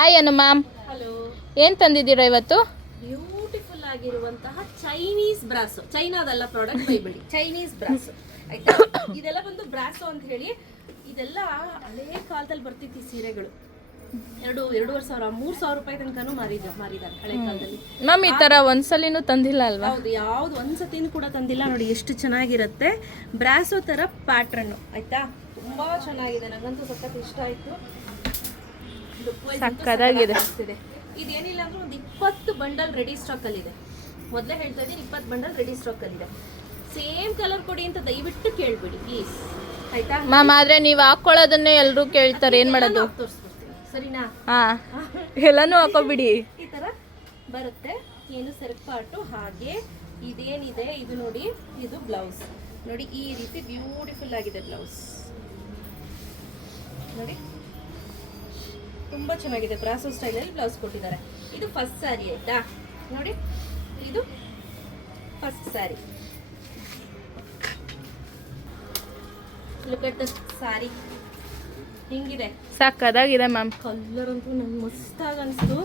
Hi ಅನು ma'am, hello. ಏನು ತಂದಿದ್ದೀರಾ ಇವತ್ತು? Beautiful ಆಗಿರುವಂತಹ ಚೈನೀಸ್ ಬ್ರಾಸೋ, ಚೈನಾದಲ್ಲ ಪ್ರಾಡಕ್ಟ್ ಬೈಬಿಡಿ, ಚೈನೀಸ್ ಬ್ರಾಸೋ ಆಯ್ತಾ. ಇದೆಲ್ಲ ಬಂದು ಬ್ರಾಸೋ ಅಂತ ಹೇಳಿ, ಇದೆಲ್ಲ ಹಳೇ ಕಾಲದಲ್ಲಿ ಬರ್ತಿತ್ತು ಈ ಸೀರೆಗಳು. 2,500 3,000 ರೂಪಾಯಿ ತನಕನೂ ಮಾರಿದ್ದಾರೆ ಹಳೆ ಕಾಲದಲ್ಲಿ. ಮ್ಯಾಮ್ ಈ ಥರ ಒಂದ್ಸಲಿನೂ ತಂದಿಲ್ಲ ಅಲ್ವಾ? ಹೌದು, ಯಾವ್ದು ಒಂದ್ಸತಿನೂ ಕೂಡ ತಂದಿಲ್ಲ. ನೋಡಿ ಎಷ್ಟು ಚೆನ್ನಾಗಿರುತ್ತೆ, ಬ್ರಾಸೋ ತರ ಪ್ಯಾಟ್ರನ್ ಆಯ್ತಾ, ತುಂಬಾ ಚೆನ್ನಾಗಿದೆ. ನಂಗಂತೂ ಸಖತ್ ಇಷ್ಟ ಆಯ್ತು. ಸಕ್ಕದಾಗಿದೆ. ಇದೇನಿಲ್ಲ ಅಂದ್ರೆ ಒಂದು 20 ಬಂಡಲ್ ರೆಡಿ ಸ್ಟಾಕ್ ಅಲ್ಲಿ ಇದೆ. ಮೊದಲೇ ಹೇಳ್ತಾ ಇದ್ದೀನಿ, 20 ಬಂಡಲ್ ರೆಡಿ ಸ್ಟಾಕ್ ಅಲ್ಲಿ ಇದೆ. ಸೇಮ್ ಕಲರ್ ಕೊಡಿ ಅಂತ ದಯವಿಟ್ಟು ಕೇಳ್ಬಿಡಿ ಪ್ಲೀಸ್, ಆಯ್ತಾ ಮ್ಯಾಮ್? ಆದ್ರೆ ನೀವು ಹಾಕೊಳ್ಳೋದನ್ನೇ ಎಲ್ಲರೂ ಕೇಳ್ತಾರೆ, ಏನ್ ಮಾಡೋದು? ತೋರಿಸ್ಕೊಡ್ತೀನಿ ಸರಿನಾ? ಹಾ, ಎಲ್ಲಾನು ಹಾಕೋಬಿಡಿ. ಈ ತರ ಬರುತ್ತೆ, ಏನು ಸೆರ್ಪಾಟು. ಹಾಗೆ ಇದೇನಿದೆ ಇದು ನೋಡಿ, ಇದು ಬ್ಲೌಸ್ ನೋಡಿ, ಈ ರೀತಿ ಬ್ಯೂಟಿಫುಲ್ ಆಗಿದೆ ಬ್ಲೌಸ್ ನೋಡಿ, ತುಂಬಾ ಚೆನ್ನಾಗಿದೆ. ಬ್ರಾಸೋ ಸ್ಟೈಲಲ್ಲಿ ಬ್ಲೌಸ್ ಕೊಟ್ಟಿದ್ದಾರೆ. ಇದು ಫಸ್ಟ್ ಸ್ಯಾರಿ ಆಯ್ತಾ ನೋಡಿ, ಇದು first sari. Look at the sari, ಹೆಂಗಿದೆ? ಸಕ್ಕದಾಗಿದೆ ಮ್ಯಾಮ್. ಕಲರ್ ಅಂತೂ ನಂಗೆ ಮಸ್ತಾಗಿ ಅನಿಸ್ತು.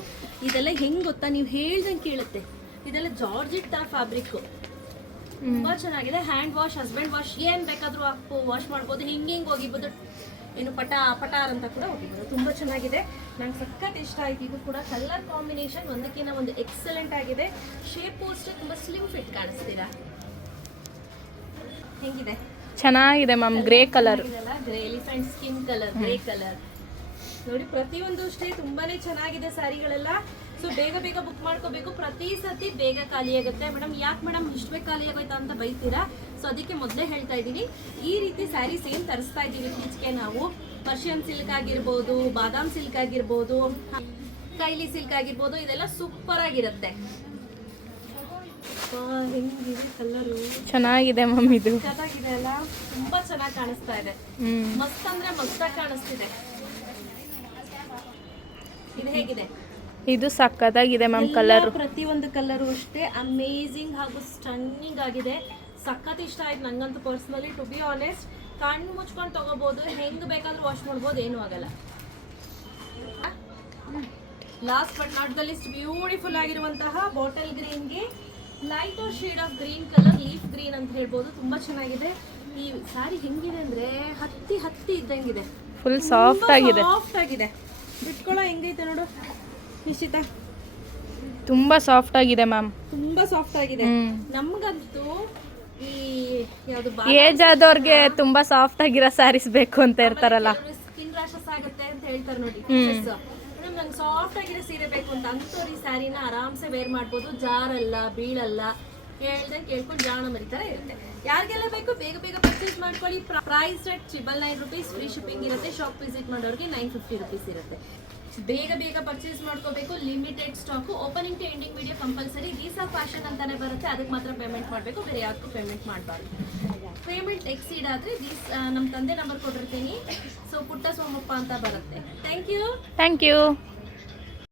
ಇದೆಲ್ಲ ಹೆಂಗ್ ಗೊತ್ತಾ, ನೀವು ಹೇಳ್ದಂಗೆ ಕೇಳುತ್ತೆ. ಇದೆಲ್ಲ ಜಾರ್ಜೆಟ್ ತರ ಫ್ಯಾಬ್ರಿಕ್, ತುಂಬಾ ಚೆನ್ನಾಗಿದೆ. ಹ್ಯಾಂಡ್ ವಾಶ್, ಹಸ್ಬೆಂಡ್ ವಾಶ್, ಏನ್ ಬೇಕಾದ್ರೂ ವಾಶ್ ಮಾಡ್ಬೋದು. ಹಿಂಗೆ ಹೋಗಿಬೋದು, ಏನು ಪಟಾರ್ ಅಂತ ಕೂಡ ಹೋಗಿಬೋದು. ತುಂಬಾ ಚೆನ್ನಾಗಿದೆ, ನಂಗೆ ಸಖತ್ ಇಷ್ಟ ಆಯ್ತು. ಇದು ಕೂಡ ಕಲರ್ ಕಾಂಬಿನೇಷನ್ ಒಂದಕ್ಕಿಂತ ಒಂದು ಎಕ್ಸಲೆಂಟ್ ಆಗಿದೆ. ಶೇಪ್ ಅಷ್ಟೇ ತುಂಬಾ ಸ್ಲಿಮ್ ಫಿಟ್ ಕಾಣಿಸ್ತೀರಾ. ಹೆಂಗಿದೆ? ಚೆನ್ನಾಗಿದೆ ma'am. Grey colour, grey elephant skin colour, grey colour ನೋಡಿ. ಪ್ರತಿಯೊಂದು ಅಷ್ಟೇ ತುಂಬಾನೇ ಚೆನ್ನಾಗಿದೆ ಸ್ಯಾರಿಗಳೆಲ್ಲ. ಸೊ ಬೇಗ ಬೇಗ ಬುಕ್ ಮಾಡ್ಕೋಬೇಕು. ಪ್ರತಿ ಸತಿ ಬೇಗ ಖಾಲಿ ಆಗುತ್ತೆ. ಮೇಡಮ್ ಯಾಕೆ ಮೇಡಮ್ ಇಷ್ಟು ಬೇಗ ಖಾಲಿ ಆಗೋಯ್ತಾ ಅಂತ ಬೈತೀರಾ. ಸೊ ಅದಕ್ಕೆ ಮೊದಲೇ ಹೇಳ್ತಾ ಇದ್ದೀನಿ, ಈ ರೀತಿ ಸ್ಯಾರಿ ಸೇಮ್ ತರಿಸ್ತಾ ಇದ್ದೀವಿ ಇತ್ತೀಚೆಗೆ ನಾವು. ಪರ್ಷಿಯನ್ ಸಿಲ್ಕ್ ಆಗಿರ್ಬೋದು, ಬಾದಾಮ್ ಸಿಲ್ಕ್ ಆಗಿರ್ಬೋದು, ಕೈಲಿ ಸಿಲ್ಕ್ ಆಗಿರ್ಬೋದು, ಇದೆಲ್ಲ ಸೂಪರ್ ಆಗಿರುತ್ತೆ. ಹೆಂಗಿದೆ ಕಲರು? ಚೆನ್ನಾಗಿದೆ ಮ್ಯಾಮ್. ಇದು ಚೆನ್ನಾಗಿದೆ ಅಲ್ಲ, ತುಂಬಾ ಚೆನ್ನಾಗಿ ಕಾಣಿಸ್ತಾ ಇದೆ. ಮಸ್ತ್ ಅಂದ್ರೆ ಮಸ್ತಾಗಿ ಕಾಣಿಸ್ತಿದೆ. ಇದು ಹೇಗಿದೆ? ಇದು ಸಕ್ಕದಾಗಿದೆ ಮ್ಯಾಮ್. ಕಲರ್ ಪ್ರತಿಯೊಂದು ಕಲರು ಅಷ್ಟೇ ಅಮೇಝಿಂಗ್ ಹಾಗೂ ಸ್ಟನ್ನಿಂಗ್ ಆಗಿದೆ. ಸಖತ್ ಇಷ್ಟ ಆಯ್ತು ನಂಗಂತೂ ಪರ್ಸನಲಿ. ಟು ಬಿ ಆನೆಸ್ಟ್, ಕಣ್ಣು ಮುಚ್ಕೊಂಡು ತಗೋಬಹುದು, ಹೆಂಗ್ ಬೇಕಾದ್ರೂ ವಾಶ್ ಮಾಡ್ಬೋದು, ಏನೂ ಆಗಲ್ಲ. Last but not the least, beautiful ಆಗಿರುವಂತಹ ಬಾಟಲ್ ಗ್ರೀನ್ಗೆ light shade of green colour, leaf green ಅಂತ ಹೇಳ್ಬೋದು. ತುಂಬಾ ಚೆನ್ನಾಗಿದೆ. ಈ ಸ್ಯಾರಿ ಹೆಂಗಿದೆ ಅಂದ್ರೆ ಹತ್ತಿ ಇದ್ದಂಗಿದೆ. ಫುಲ್ ಸಾಫ್ಟ್ ಆಗಿದೆ. ಸಾಫ್ಟ್ ಆಗಿದೆ, ಬಿಟ್ಕೊಳ್ಳೋ ಹೆಂಗೈತೆ ನೋಡು ನಿಶ್ಚಿತ. ತುಂಬಾ ಸಾಫ್ಟ್ ಆಗಿದೆ ಮ್ಯಾಮ್. ತುಂಬಾ ಸಾಫ್ಟ್ ಆಗಿದೆ. ನಮ್ಗಂತೂ ಈ ಯಾವ್ದು ಏಜ್ ಆದವ್ರಿಗೆ ತುಂಬಾ ಸಾಫ್ಟ್ ಆಗಿರೋ ಸ್ಯಾರೀಸ್ ಬೇಕು ಅಂತ ಇರ್ತಾರಲ್ಲ, ಸ್ಕಿನ್ ರ್ಯಾಷಸ್ ಆಗುತ್ತೆ ಅಂತ ಹೇಳ್ತಾರೆ ನೋಡಿ. ನಂಗೆ ಸಾಫ್ಟ್ ಆಗಿರೋ ಸೀರೆ ಬೇಕು ಅಂತ ಅಂತವ್ರು ಈ ಸ್ಯಾರಿನ ಆರಾಮ್ಸೆ ವೇರ್ ಮಾಡ್ಬೋದು. ಜಾರಲ್ಲ, ಬೀಳಲ್ಲ, ಹೇಳ್ದಂಗೆ ಕೇಳ್ಕೊಂಡು ಜಾಣ ಮರಿತಾರೆ ಇರುತ್ತೆ. ಯಾರಿಗೆಲ್ಲ ಬೇಕು ಬೇಗ ಬೇಗ ಪರ್ಚೇಸ್ ಮಾಡ್ಕೊಳ್ಳಿ. Price rate 999 rupees, free shipping ಇರುತ್ತೆ. ಶಾಪ್ ವಿಸಿಟ್ ಮಾಡೋರಿಗೆ 950 ರೂಪೀಸ್ ಇರುತ್ತೆ. ಬೇಗ ಬೇಗ ಪರ್ಚೇಸ್ ಮಾಡ್ಕೋಬೇಕು. Limited stock. Opening to ending video compulsory. ದೀಸಾ ಫ್ಯಾಷನ್ ಅಂತಾನೆ ಬರುತ್ತೆ, ಅದಕ್ಕೆ ಮಾತ್ರ ಪೇಮೆಂಟ್ ಮಾಡಬೇಕು, ಬೇರೆ ಯಾರಿಗೂ ಪೇಮೆಂಟ್ ಮಾಡಬಾರ್ದು. ಪೇಮೆಂಟ್ ಎಕ್ಸೀಡ್ ಆದರೆ ನಮ್ಮ ತಂದೆ ನಂಬರ್ ಕೊಟ್ಟಿರ್ತೀನಿ. ಸೊ ಪುಟ್ಟ ಸೋಮಪ್ಪ ಅಂತ ಬರುತ್ತೆ. Thank you.